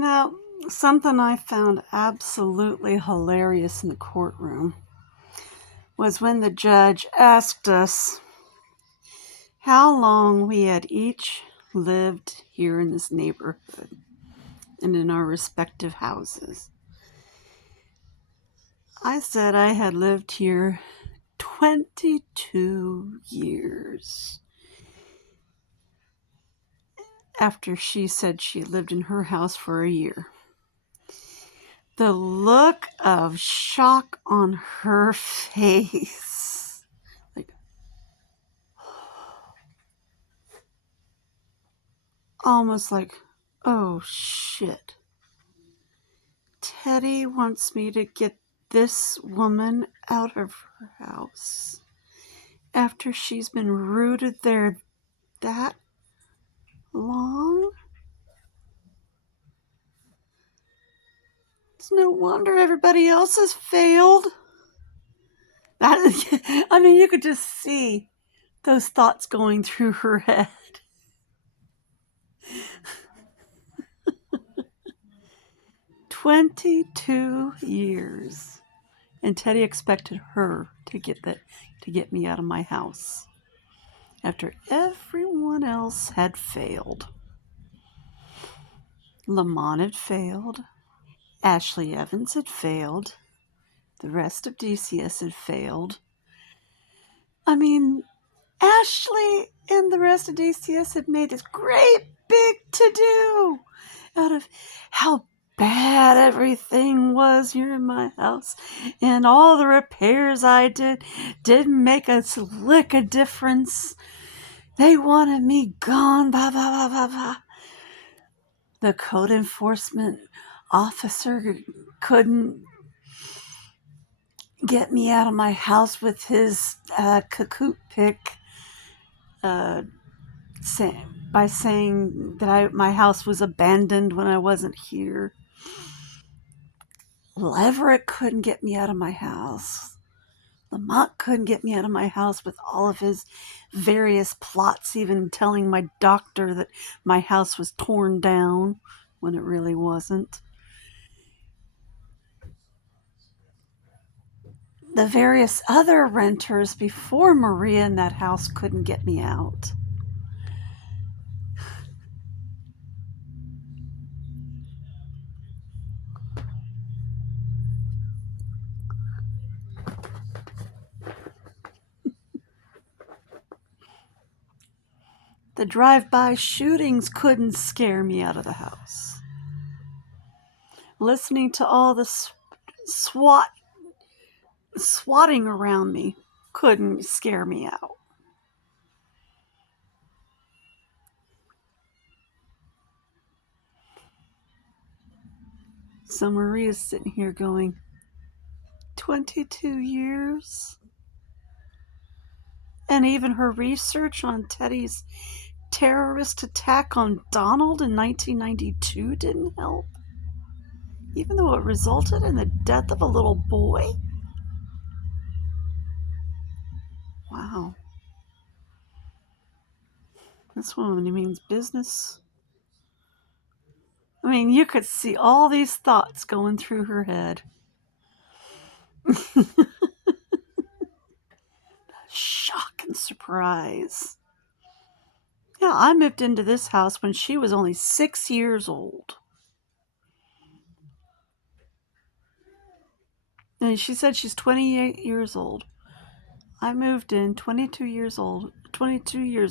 You know, something I found absolutely hilarious in the courtroom was when the judge asked us how long we had each lived here in this neighborhood and in our respective houses. I said I had lived here 22 years. After she said she lived in her house for a year. The look of shock on her face. Like, almost like, oh shit. Teddy wants me to get this woman out of her house after she's been rooted there that long? It's no wonder everybody else has failed. I mean, you could just see those thoughts going through her head. 22 years. And Teddy expected her to get me out of my house after everyone else had failed. Lamont had failed. Ashley Evans had failed. The rest of DCS had failed. I mean, Ashley and the rest of DCS had made this great big to-do out of how bad everything was here in my house, and all the repairs I did didn't make a lick of difference. They wanted me gone, blah, blah, blah, blah, blah. The code enforcement officer couldn't get me out of my house with his cuckoo pick by saying that my house was abandoned when I wasn't here. Leverett couldn't get me out of my house. Lamont couldn't get me out of my house with all of his various plots, even telling my doctor that my house was torn down when it really wasn't. The various other renters before Maria in that house couldn't get me out. The drive-by shootings couldn't scare me out of the house. Listening to all the swatting around me couldn't scare me out. So Maria's sitting here going, 22 years? And even her research on Teddy's terrorist attack on Donald in 1992 didn't help, even though it resulted in the death of a little boy? Wow. This woman means business. I mean, you could see all these thoughts going through her head. Shock and surprise. Yeah, I moved into this house when she was only 6 years old. And she said she's 28 years old. I moved in 22 years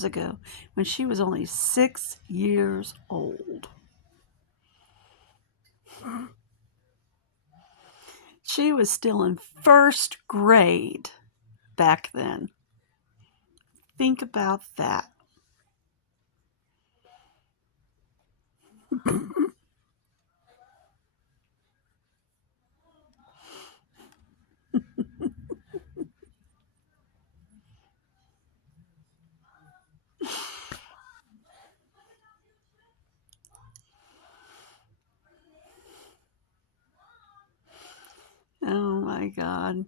ago when she was only 6 years old. She was still in first grade back then. Think about that. Oh my God.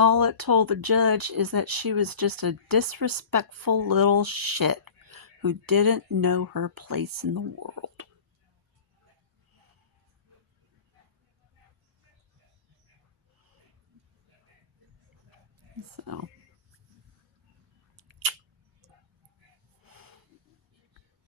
All it told the judge is that she was just a disrespectful little shit who didn't know her place in the world. So,